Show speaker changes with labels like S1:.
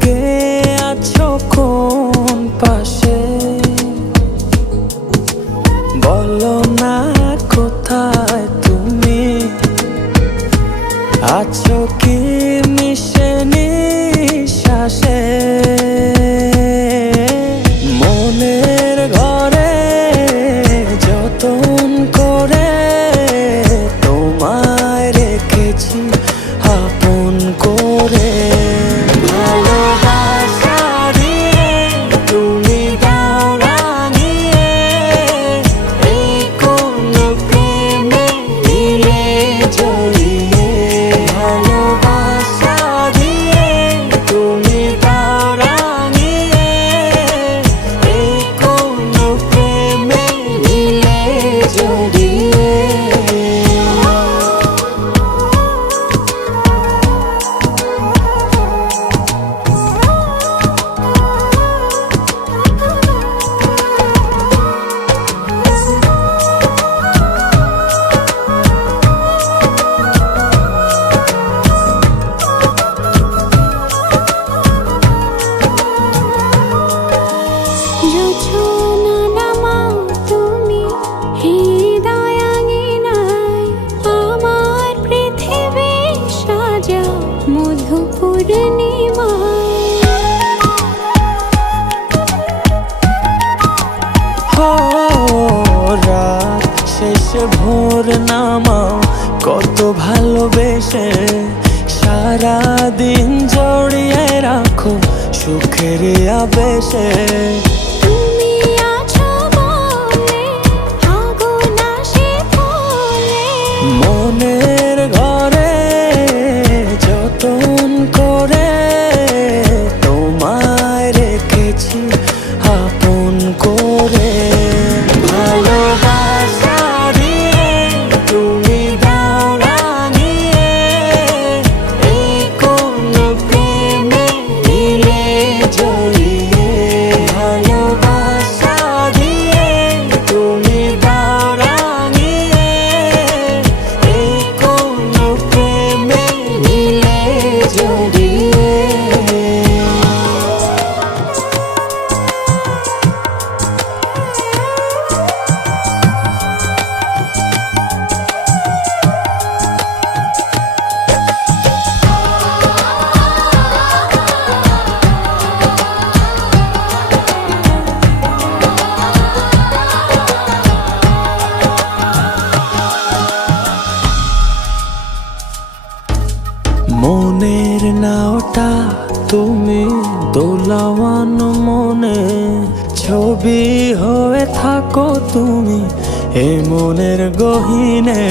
S1: কে আছো কোন পাশে? বলো না কোথায় তুমি? আছো কি ভোর নামা কত ভালোবেসে সারা দিন জড়িয়ে রাখো সুখের আবেশে। You. দোলাওয়ান মনে ছবি হয়ে থাকো তুমি এ মনের গহিনে।